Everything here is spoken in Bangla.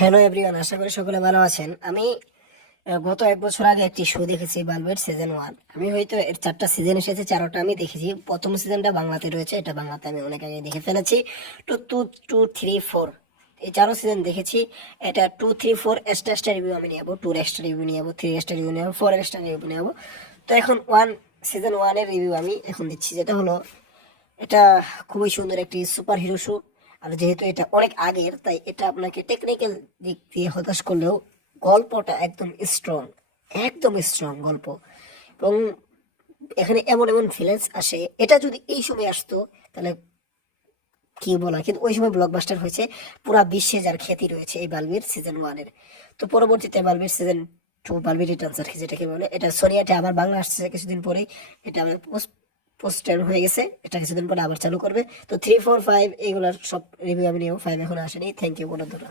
হ্যালো এভরিওয়ান আশা করি সকলে ভালো আছেন। আমি গত এক বছর আগে একটি শো দেখেছি বালবের সিজন ওয়ান আমি হয়তো এর চারটা সিজন এসেছে, চারোটা আমি দেখেছি। প্রথম সিজনটা বাংলাতে রয়েছে, এটা বাংলাতে আমি অনেক আগে দেখে ফেলেছি। Two two two three four এই চারো সিজন দেখেছি। এটা two three four extra extra review আমি নিয়ে যাব টু এক্সট্রা রিভিউ নিয়ে যাব থ্রি এক্সট্রা রিভিউ নিয়ে যাব ফোর এক্সট্রা রিভিউ নিয়ে যাব তো এখন ওয়ান সিজন ওয়ানের রিভিউ আমি এখন দিচ্ছি। যেটা হলো, এটা খুবই সুন্দর একটি সুপার হিরো শো আর যেহেতু এটা অনেক আগের, তাই এটা আপনাকে টেকনিক্যাল দিক দিয়ে হতাশ করলেও গল্পটা একদম স্ট্রং একদম স্ট্রং গল্প। এবং এখানে এমন এমন ফিলেন্স আসে, এটা যদি এই সময় আসতো, তাহলে কি বলা, কিন্তু ওই সময় ব্লকবাস্টার হয়েছে, পুরা বিশ্বে যার খ্যাতি রয়েছে এই বালবির সিজন ওয়ানের তো পরবর্তীতে Baalveer season two Baalveer returns আর কি যেটাকে বলে, এটা সোনিয়াতে আবার বাংলা আসছে কিছুদিন পরেই, এটা পোস্ট পোস্টার হয়ে গেছে। এটা কিছুদিন পরে আবার চালু করবে। তো থ্রি ফোর ফাইভ এগুলোর সব রিভিউ আমি নিয়েও ফাইভ এখন আসেনি। থ্যাংক ইউ বন্ধুরা